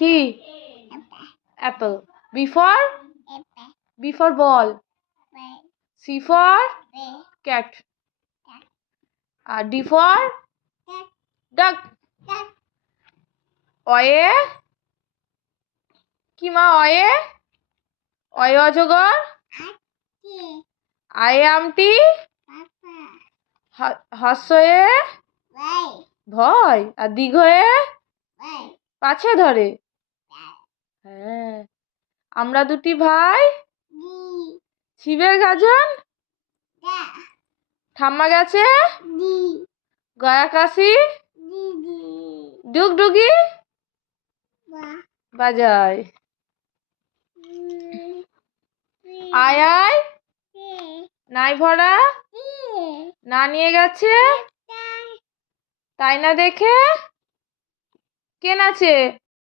কি? Apple. B for ball. C for cat. D for duck. অয়ে কি মা? অয়ে অজগর। আয়ে আমটি। হর্ষয়ে ভয়। আর দীর্ঘয়ে পাছে ধরে। হ্যাঁ। আমরা দুটি ভাই শিবের গাজন। ঠাম্মা গেছে গয়া কাশি ডুগডুগি বাজায়। আয় আয় নাই ভরা না নিয়ে গেছে তাই না দেখে কে নাচে?